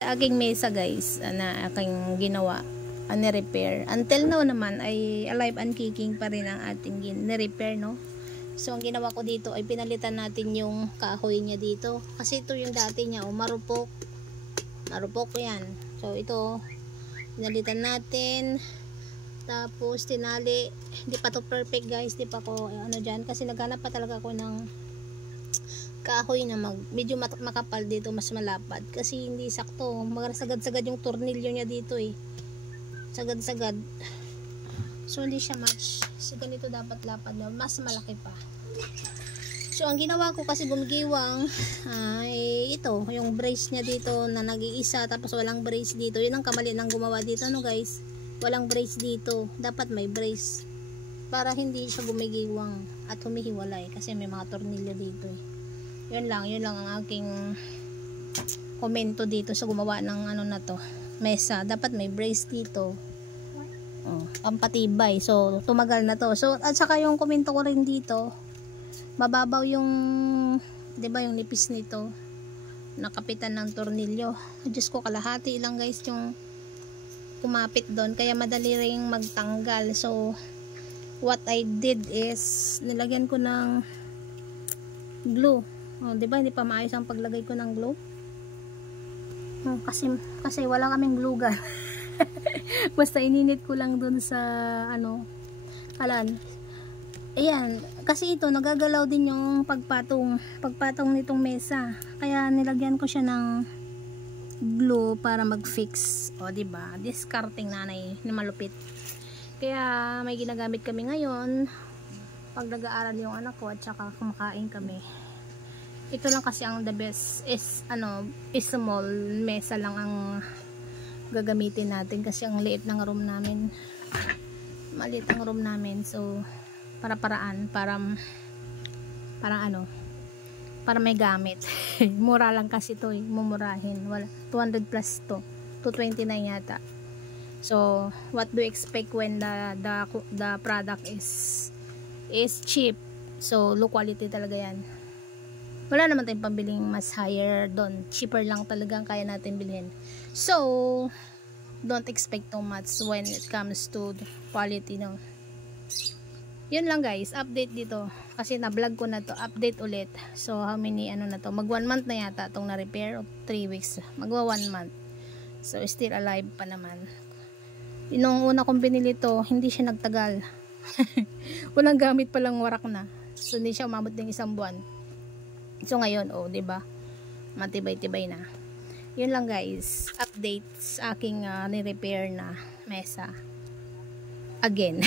Aking mesa guys na aking ginawa ni-repair. Until now naman ay alive and kicking pa rin ang ating ni-repair, no? So ang ginawa ko dito ay pinalitan natin yung kahoy niya dito. Kasi ito yung dati niya, marupok. Marupok yan. So ito, pinalitan natin. Tapos tinali. Hindi pa to perfect guys. Hindi pa ko ano dyan. Kasi naghanap pa talaga ako ng kahoy na medyo makapal dito, mas malapad kasi hindi sakto, sagad-sagad yung tornilyo niya dito eh, sagad-sagad, so hindi siya match. So ganito dapat lapad na mas malaki pa. So ang ginawa ko kasi gumigiwang ay ito, yung brace niya dito na nag-iisa tapos walang brace dito. Yun ang kamali ng gumawa dito, no guys, walang brace dito, dapat may brace para hindi siya gumigiwang at humihiwalay kasi may mga tornilyo dito eh. Yun lang ang aking komento dito sa gumawa ng ano na to, mesa. Dapat may brace dito. Oh, pampatibay. So, tumagal na to. So, at saka yung komento ko rin dito, mababaw yung, 'di ba, yung nipis nito. Nakapitan ng tornilyo. Diyos ko, kalahati lang guys yung kumapit doon. Kaya madali ring magtanggal. So, what I did is, nilagyan ko ng glue. Oh, 'di ba hindi pa maayos ang paglagay ko ng glue? Oh, kasi wala kaming glue gun. Basta ininit ko lang dun sa ano, kalan. Ayan, kasi ito nagagalaw din yung pagpatong nitong mesa. Kaya nilagyan ko siya ng glue para mag-fix. O, 'di ba? Discarding nanay na malupit. Kaya may ginagamit kami ngayon pag nag-aaral yung anak ko at saka kumakain kami. Ito lang kasi ang the best is small mesa lang ang gagamitin natin kasi ang liit ng room namin. Maliit ang room namin. So para may gamit. Mura lang kasi to eh. Mumurahin. Wala 200 plus to. 229 yata. So what do you expect when the product is cheap? So low quality talaga yan. Wala naman tayong pambiling mas higher doon. Cheaper lang talagang kaya natin bilhin. So, don't expect too much when it comes to quality, no? Yun lang guys, update dito. Kasi na-vlog ko na to, update ulit. So, how many, na to? Mag 1 month na yata itong na-repair o 3 weeks. Magwa 1 month. So, still alive pa naman. Nung una kong binili to, hindi siya nagtagal. Walang gamit palang warak na. So, hindi siya umabot ng 1 buwan. So ngayon, oh, 'di ba? Matibay-tibay na. 'Yun lang guys, update sa aking ni-repair na mesa. Again.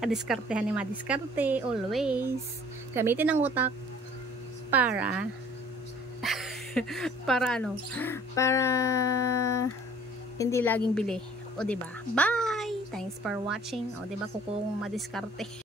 Kadiskartehan ni madiskarte always. Gamitin ang utak para para hindi laging bili. O 'di ba? Bye. Thanks for watching. O 'di ba, kung madiskarte.